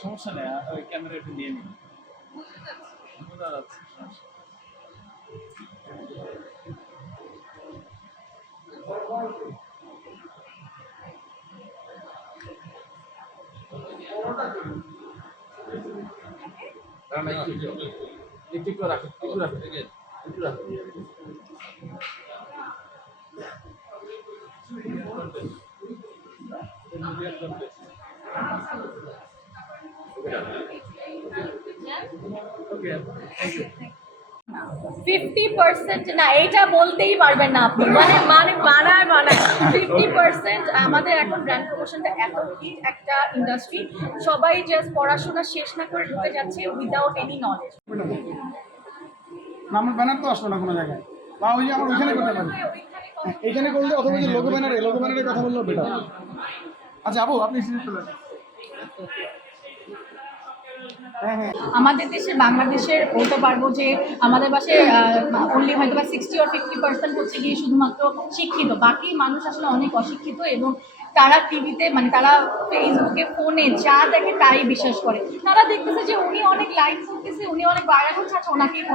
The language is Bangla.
সমস্যা নেই, ওই ক্যামেরা একটু নিয়ে নিন। বোঝা যাচ্ছে সমস্যা। একটু রাখেন, একটু রাখেন, একটু রাখেন। ওকে, থ্যাংক ইউ। 50% না, এটা বলতেই পারবেন না আপনি, বানায় 50%। আমাদের এখন ব্র্যান্ড প্রমোশনটা এত হিট একটা ইন্ডাস্ট্রি, সবাই জাস্ট পড়াশোনা শেষ না করে ঢুকে যাচ্ছে উইদাউট এনি নলেজ। আমার ব্যানার তো আসলো না কোনো জায়গায়, বা ওই যে আমার ওইখানে করতে পারি, এইখানে করলে অথবা যে লোগো ব্যানারের কথা বললেও বেটার। আচ্ছা আপু, আপনি চলে আসুন। হ্যাঁ, আমাদের দেশে, বাংলাদেশের বলতে পারবো যে আমাদের পাশে অনলি হয়তো বা 60 or 50% হচ্ছে গিয়ে শুধুমাত্র শিক্ষিত, বাকি মানুষ আসলে অনেক অশিক্ষিত এবং তারা টিভিতে মানে তারা ফেসবুকে ফোনে যা দেখে তাই বিশ্বাস করে। তারা দেখতেছে যে উনি অনেক লাইক করতেছে, উনি অনেক ভাইরাল হচ্ছে, আচ্ছা ওনাকেই ফলো